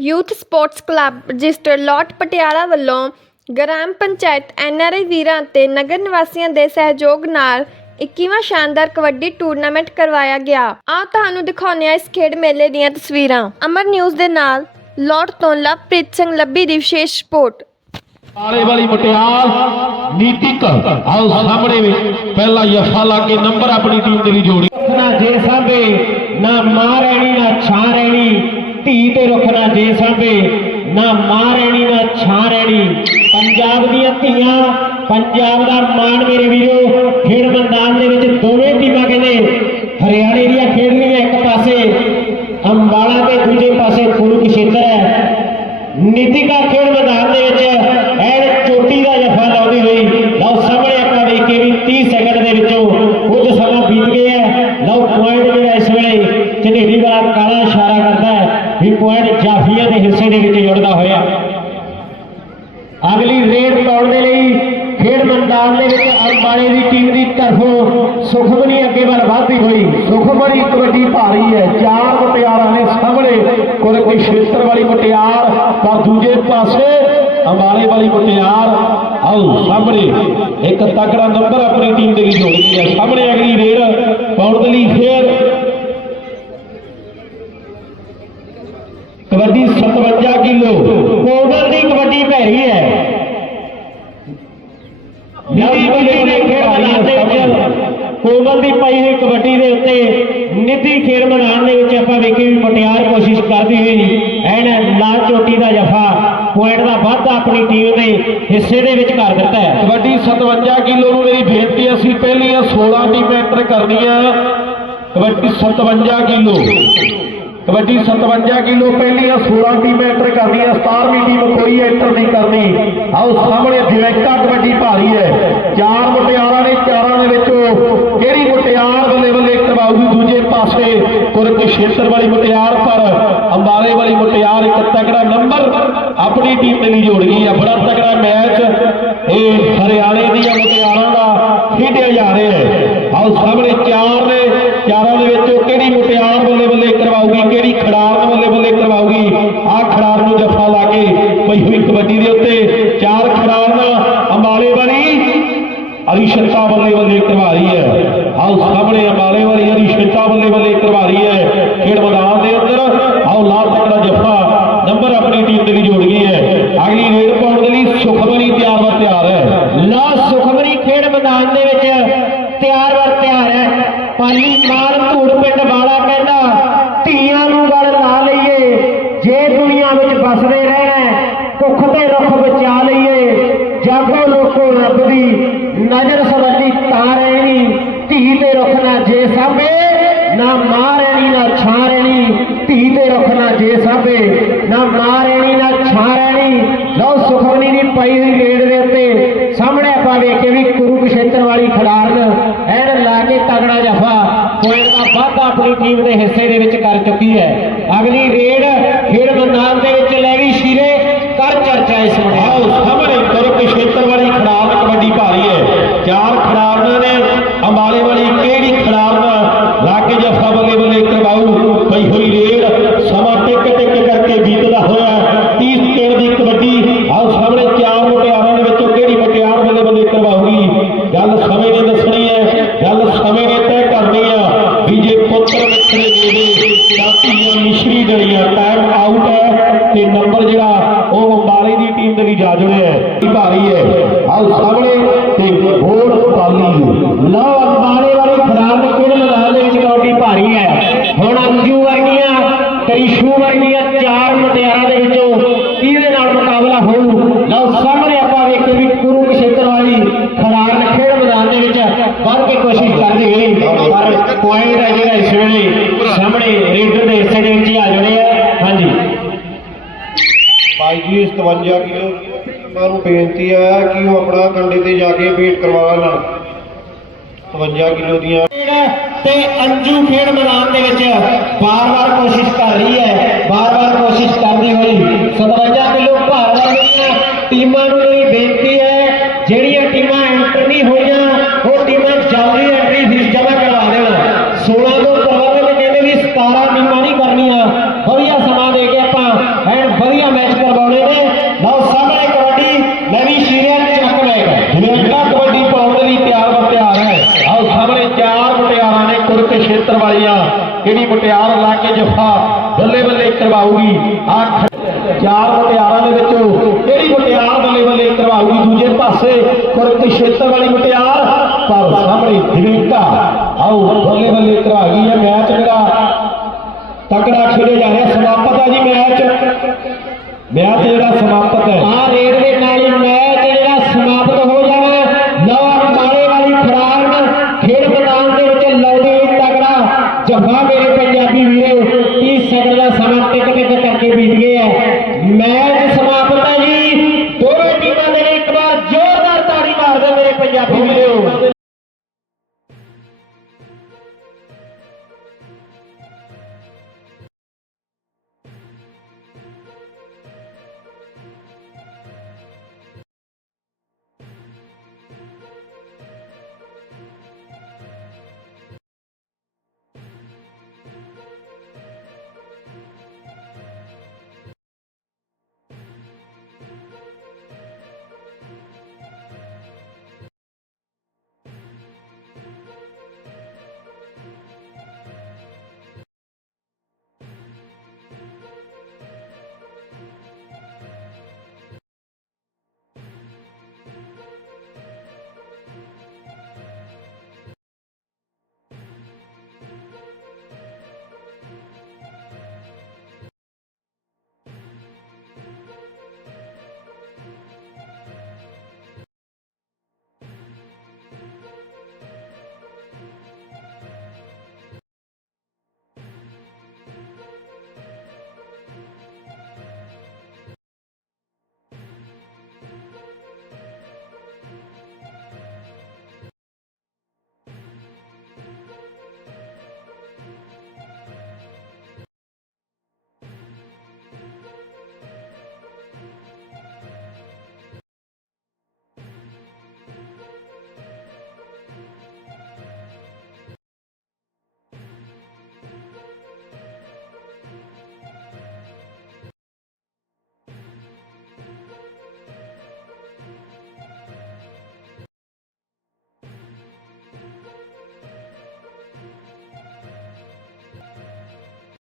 Youth sports club register ਲੋਟ ਪਟਿਆਲਾ ਵੱਲੋਂ ਗ੍ਰਾਮ ਪੰਚਾਇਤ ਐਨਆਰਆਈ ਵੀਰਾਂ ਅਤੇ ਨਗਰ ਨਿਵਾਸੀਆਂ ਦੇ ਸਹਿਯੋਗ ਨਾਲ 21ਵਾਂ ਸ਼ਾਨਦਾਰ ਕਬੱਡੀ ਟੂਰਨਾਮੈਂਟ ਕਰਵਾਇਆ ਗਿਆ। ਆ ਤੁਹਾਨੂੰ ਦਿਖਾਉਂਦੇ ਹਾਂ ਇਸ ਖੇਡ ਮੇਲੇ ਦੀਆਂ ਤਸਵੀਰਾਂ। ਅਮਰ ਨਿਊਜ਼ ਦੇ ਨਾਲ ਲੋਟ ਤੋਂ ਲਵਪ੍ਰੀਤ ਸਿੰਘ ਲੱਭੀ ਦੀ ਵਿਸ਼ੇਸ਼ ਰਿਪੋਰਟ। ਆਲੇ ਵਾਲੀ ਮਟਿਆਲ ਨੀਤਿਕ ਆਓ ਸਾਹਮਣੇ ਵੀ ਪਹਿਲਾ ਯਫਾ ਲਾ ਕੇ ਨੰਬਰ ਆਪਣੀ ਟੀਮ ਦੇ ਲਈ ਜੋੜੀ। ਨਾ ਜੇ ਸਾਂਭੇ ਨਾ ਮਾਂ ਰਹਿਣੀ ਨਾ ਛਾਂ ਰਹਿਣੀ ਧੀ ਤੇ ਰੁੱਖ ਨਾ ਜੇ ਸਾਂਭੇ, ਨਾ ਮਾਂ ਰਹਿਣੀ, ਨਾ ਛਾਂ ਰਹਿਣੀ। ਪੰਜਾਬ ਦੀਆਂ ਧੀਆਂ, ਪੰਜਾਬ ਦਾ ਮਾਣ ਮੇਰੇ ਵੀਰੋ, ਖੇਡ ਮੈਦਾਨ ਦੇ ਵਿੱਚ ਦੋਵੇਂ ਟੀਮਾਂ ਕਹਿੰਦੇ, ਹਰਿਆਣੇ ਦੀਆਂ ਖੇਡ ਰਹੀਆਂ ਇੱਕ ਪਾਸੇ, ਅੰਬਾਲਾ ਤੇ ਦੂਜੇ ਪਾਸੇ ਕੁਰੂਕਸ਼ੇਤਰ ਹੈ। ਨੀਤਿਕਾ ਖੇਡ ਮੈਦਾਨ ਦੇ ਵਿੱਚ ਐਨ ਚੋਟੀ ਦਾ ਜਫਾ ਲਾਉਂਦੀ ਹੋਈ ਲਓ ਸਾਹਮਣੇ ਆਪਾਂ ਵੇਖ ਕੇ ਵੀ 30 ਸੈਕਿੰਡ ਦੇ ਵਿੱਚੋਂ ਕੁਝ ਸਮਾਂ ਬੀਤ ਗਿਆ ਹੈ ਲਓ ਪੁਆਇੰਟ ਜਿਹੜਾ ਇਸ ਵੇਲੇ ਝਨੇਰੀ ਵਾਲਾ ਕਾਲਾ ਇਸ਼ਾਰਾ ਕਰਦਾ ਹੈ ਪੁਆਇੰਟ ਜਾਫੀਆ ਦੇ ਹਿੱਸੇ ਦੇ ਵਿੱਚ ਜੁੜਦਾ ਹੋਇਆ। ਅਗਲੀ ਰੇਡ ਪਾਉਣ ਦੇ ਲਈ ਖੇਡ ਮੈਦਾਨ ਦੇ ਵਿੱਚ ਅੰਬਾਲੇ ਦੀ ਟੀਮ ਦੀ ਤਰਫੋਂ ਸੁਖਮਨੀ ਅੱਗੇ ਵੱਲ ਵਧਦੀ ਹੋਈ। ਸੁਖਮਨੀ ਕਬੱਡੀ ਭਾਰੀ ਹੈ। ਚਾਰ ਮੁਟਿਆਰਾਂ ਨੇ ਸਾਹਮਣੇ ਕੁਰਕੀ ਖੇਤਰ ਵਾਲੀ ਮੁਟਿਆਰ, ਪਰ ਦੂਜੇ ਪਾਸੇ ਅੰਬਾਲੇ ਵਾਲੀ ਮੁਟਿਆਰ ਆਓ ਸਾਹਮਣੇ। ਇੱਕ ਤਕੜਾ ਨੰਬਰ ਆਪਣੀ ਟੀਮ ਦੇ ਲਈ ਜੋੜਦੀ ਹੈ। ਸਾਹਮਣੇ ਅਗਲੀ ਰੇਡ ਪਾਉਣ ਦੇ ਲਈ ਫੇਰ 57 ਕਿਲੋ ਕੋਗਲ ਦੀ ਕਬੱਡੀ ਭੈਰੀ ਹੈ। ਨਿੱਧੀ ਕਬੱਡੀ ਦੇ ਖੇਡ ਮੈਦਾਨ ਦੇ ਵਿੱਚ। ਕੋਮਲ ਦੀ ਪਾਈ ਹੋਈ ਕਬੱਡੀ ਦੇ ਉੱਤੇ ਨਿੱਧੀ ਖੇਡ ਮੈਦਾਨ ਦੇ ਵਿੱਚ ਆਪਾਂ ਵੇਖੀ ਵੀ ਮਟਿਆਰ ਕੋਸ਼ਿਸ਼ ਕਰਦੀ ਹੋਈ ਐਨ ਲਾ ਚੋਟੀ ਦਾ ਜਫਾ ਪੁਆਇੰਟ ਦਾ ਵਾਧਾ ਆਪਣੀ ਟੀਮ ਦੇ ਹਿੱਸੇ ਦੇ ਵਿੱਚ ਕਰ ਦਿੱਤਾ ਹੈ। ਕਬੱਡੀ 57 ਕਿਲੋ ਨੂੰ ਮੇਰੀ ਬੇਨਤੀ ਅਸੀਂ ਪਹਿਲੀਆਂ 16 ਟੀਮਾਂ ਐਂਟਰ ਕਰਨੀਆਂ। ਕਬੱਡੀ 57 ਕਿਲੋ। ਕਬੱਡੀ 57 ਕਿਲੋ ਪਹਿਲੀਆਂ 16 ਟੀਮਾਂ ਐਂਟਰ ਕਰਨੀਆਂ 17ਵੀਂ ਟੀਮ ਕੋਈ ਐਂਟਰ ਨਹੀਂ ਕਰਨੀ। ਆਓ ਸਾਹਮਣੇ ਦਿਵੈਕਾ ਕਬੱਡੀ ਭਾਰੀ ਹੈ। ਚਾਰ ਮੁਟਿਆਰਾਂ ਨੇ ਚਾਰਾਂ ਦੇ ਵਿੱਚੋਂ ਕਿਹੜੀ ਮੁਟਿਆਰ ਬੱਲੇ ਬੱਲੇ ਕਰਵਾਊਗੀ? ਦੂਜੇ ਪਾਸੇ ਕੁਰਕਸ਼ੇਤਰ ਵਾਲੀ ਮੁਟਿਆਰ ਪਰ ਅੰਬਾਲੇ ਵਾਲੀ ਮੁਟਿਆਰ ਇੱਕ ਤਕੜਾ ਨੰਬਰ ਆਪਣੀ ਟੀਮ ਦੇ ਲਈ ਜੋੜ ਗਈ ਹੈ। ਬੜਾ ਤਕੜਾ ਮੈਚ ਇਹ ਹਰਿਆਣੇ ਦੀਆਂ ਮੁਟਿਆਰਾਂ ਦਾ ਖੇਡਿਆ ਜਾ ਰਿਹਾ ਹੈ। ਆਓ ਸਾਹਮਣੇ ਚਾਰ ਨੇ ਆਓ ਅੰਬਾਲੇ ਵਾਲੀ ਅਰੀਸ਼ਤਾ ਬੱਲੇ ਬੱਲੇ ਕਰਵਾ ਰਹੀ ਹੈ ਖੇਡ ਮੈਦਾਨ ਦੇ ਅੰਦਰ। ਆਓ ਲਾਲ ਤਕੜਾ ਜੱਫਾ ਨੰਬਰ ਆਪਣੀ ਟੀਮ ਦੇ ਲਈ ਜੋੜ ਗਈ ਹੈ। ਅਗਲੀ ਰੇਡ ਪਾਉਣ ਦੇ ਲਈ ਸੁਖਮਨੀ ਤਿਆਰ ਵਰ ਤਿਆਰ ਹੈ। ਲਾ ਸੁਖਮਨੀ ਖੇਡ ਮੈਦਾਨ ਦੇ ਵਿੱਚ ਤਿਆਰ ਵਰ ਤਿਆਰ ਹੈ। ਪਾਲੀ ਮਾਰ ਧੂੜ ਪਿੰਡ ਵਾਲਾ ਕਹਿੰਦਾ ਧੀਆਂ ਨੂੰ ਗਲ ਲਾ ਲਈਏ। ਜੇ ਦੁਨੀਆ ਵਿੱਚ ਵਸਦੇ ਰਹਿਣਾ ਹੈ, ਕੁੱਖ ਤੇ ਰੁੱਖ ਬਚਾ ਲਈਏ ਜਾਗੋ ਲੋਕੋ ਰੱਬ ਦੀ ਨਜ਼ਰ ਸਵੱਲੀ ਤਾਂ ਰਹਿਣੀ ਧੀ ਤੇ ਰੁੱਖ ਨਾ ਜੇ ਸਾਬੇ, ਨਾ ਮਾਂ ਨਾ ਛਾਂ ਰਹਿਣੀ ਧੀ ਤੇ ਰੁੱਖ ਨਾ ਜੇ ਸਾਬੇ, ਨਾ ਮਾਂ ਨਾ ਛਾਂ ਲਓ, ਸੁਖਮਨੀ ਦੀ ਪਈ ਹੋਈ ਰੇਡ ਦੇ ਉੱਤੇ ਸਾਹਮਣੇ ਆਪਾਂ ਵੇਖੇ ਵੀ ਕੁਰੂਕਸ਼ੇਤਰ ਵਾਲੀ ਖਿਡਾਰਨ ਐਨ ਲਾ ਕੇ ਤਗੜਾ ਜਫਾ ਪੁਆਇੰਟ ਦਾ ਵਾਧਾ ਆਪਣੀ ਟੀਮ ਦੇ ਹਿੱਸੇ ਦੇ ਵਿੱਚ ਕਰ ਚੁੱਕੀ ਹੈ। ਅਗਲੀ ਰੇਡ ਫਿਰ ਮੈਦਾਨ ਦੇ ਵਿੱਚ ਲੈ ਗਈ ਸ਼ੀਰੇ ਕਰ ਚਰਚਾ ਇਸ ਆਓ ਮੁੰਡੇ ਸਾਹਮਣੇ ਕੁਰਕਸ਼ੇਤਰ ਵਾਲੀ ਖਿਡਾਰਨ ਕਬੱਡੀ ਭਾਰੀ ਹੈ। ਚਾਰ ਖਿਡਾਰਨਾਂ ਨੇ ਅੰਬਾਲੇ ਵਾਲੀ ਕਿਹੜੀ ਖਿਡਾਰਨ ਲਾ ਕੇ ਜੱਫਾ ਬੱਲੇ ਬੱਲੇ ਕਰਵਾਊ ਪਈ ਹੋਈ ਰੇਡ ਸਮਾਂ ਟਿਕ ਟਿਕ ਕਰਕੇ ਬੀਤਦਾ ਹੋਇਆ 30 ਸਕਿੰਟ ਦੀ ਕਬੱਡੀ ਆਓ ਸਾਹਮਣੇ ਚਾਰ ਮੁਟਿਆਰਾਂ ਦੇ ਵਿੱਚੋਂ ਕਿਹੜੀ ਮੁਟਿਆਰ ਬੱਲੇ ਬੱਲੇ ਕਰਵਾਊਗੀ ਗੱਲ ਸਮੇਂ ਨੇ ਦੱਸਣੀ ਹੈ ਗੱਲ ਸਮੇਂ ਨੇ ਤੈਅ ਕਰਨੀ ਆ ਵੀ ਜੇ ਪੁੱਤਰ ਮਿੱਤਰੇ ਦੇ ਦੇ ਤਾਂ ਧੀਆਂ ਮਿਸ਼ਰੀ ਡਲੀਆਂ ਟਾਈਮ ਆਊਟ ਹੈ ਤੇ ਨੰਬਰ ਜਿਹੜਾ ਉਹ ਅੰਬਾਲੇ ਦੀ ਟੀਮ ਦੇ ਲਈ ਜਾ ਜੁੜਿਆ ਹੈ ਇਹ ਭਾਰੀ ਹੈ ਆਓ ਸਾਹਮਣੇ ਤੇ ਹੋਰ ਪਾਲੀ ਲਓ ਅੰਬਾਲੇ ਵਾਲੀ ਖਿਡਾਰਨ ਖੇਡ ਮੈਦਾਨ ਦੇ ਵਿੱਚ ਕਬੱਡੀ ਭਾਰੀ ਹੈ ਹੁਣ ਅੰਜੂ ਵਰਗੀਆਂ ਕਰੀਸ਼ੂ ਵਰਗੀਆਂ ਚਾਰ ਮੁਟਿਆਰਾਂ ਦੇ ਵਿੱਚੋਂ ਕਿਹਦੇ ਨਾਲ ਮੁਕਾਬਲਾ ਹੋਊ ਲਓ ਸਾਹਮਣੇ ਆਪਾਂ ਵੇਖੇ ਵੀ ਕੁਰੂਕਸ਼ੇਤਰ ਵਾਲੀ ਖਿਡਾਰਨ ਖੇਡ ਮੈਦਾਨ ਦੇ ਵਿੱਚ ਵੱਧ ਕੇ ਕੋਸ਼ਿਸ਼ ਕਰਦੀ ਹੋਈ ਪਰ ਪੁਆਇੰਟ ਹੈ ਜਿਹੜਾ ਇਸ ਵੇਲੇ ਸਾਹਮਣੇ ਰੇਡਰ ਦੇ ਹਿੱਸੇ ਦੇ ਵਿੱਚ ਹੀ ਆ ਜੁੜੇ ਆ ਹਾਂਜੀ ਭਾਈ ਜੀ 57 ਕਿਲੋ ਉਹਨਾਂ ਨੂੰ ਬੇਨਤੀ ਹੈ ਕਿ ਉਹ ਆਪਣਾ ਕੰਡੇ ਤੇ ਜਾ ਕੇ ਵੇਟ ਕਰਵਾ ਲੈਣ। 57 ਕਿਲੋ ਦੀਆਂ। ਤੇ ਅੰਜੂ ਖੇਡ ਮੈਦਾਨ ਦੇ ਵਿੱਚ ਬਾਰ-ਬਾਰ ਕੋਸ਼ਿਸ਼ ਕਰ ਰਹੀ ਹੈ। ਬਾਰ-ਬਾਰ ਕੋਸ਼ਿਸ਼ ਕਰਦੀ ਹੋਈ 57 ਕਿਲੋ ਭਾਰ ਵਾਲੀਆਂ ਟੀਮਾਂ ਨੂੰ ਮੇਰੀ ਬੇਨਤੀ ਹੈ ਜਿਹੜੀਆਂ ਟੀਮਾਂ ਐਂਟਰ ਨਹੀਂ ਹੋਈਆਂ ਉਹ ਟੀਮਾਂ ਜਲਦੀ ਐਂਟਰੀ ਫੀਸ ਜਮ੍ਹਾਂ ਕਰਵਾ ਦੇਣ 16 ਤੋਂ ਪ੍ਰਬੰਧਕ ਕਹਿੰਦੇ ਵੀ 17 ਟੀਮਾਂ ਨਹੀਂ ਕਰਨੀਆਂ ਵਧੀਆ ਸਮਾਂ ਦੇ ਕੇ ਆਪਾਂ ਐਨ ਮੁਟਿਆਰ ਲਾ ਕੇ ਜਫਾ ਬੱਲੇ ਬੱਲੇ ਕਰਵਾਊਗੀ? ਆ ਚਾਰ ਮੁਟਿਆਰਾਂ ਦੇ ਵਿੱਚੋਂ ਕਿਹੜੀ ਮੁਟਿਆਰ ਬੱਲੇ ਬੱਲੇ ਕਰਵਾਊਗੀ? ਦੂਜੇ ਪਾਸੇ ਕੁਰਕਸ਼ੇਤਰ ਵਾਲੀ ਮੁਟਿਆਰ, ਪਰ ਸਾਹਮਣੇ ਦਿਵੇਕਾ ਆਓ, ਬੱਲੇ ਬੱਲੇ ਕਰਵਾ ਗਈ ਹੈ ਮੈਚ ਜਿਹੜਾ। ਤਕੜਾ ਖੇਡੇ ਜਾ ਰਿਹਾ, ਸਮਾਪਤ ਹੈ ਜੀ ਮੈਚ। ਮੈਚ ਜਿਹੜਾ ਸਮਾਪਤ ਹੈ।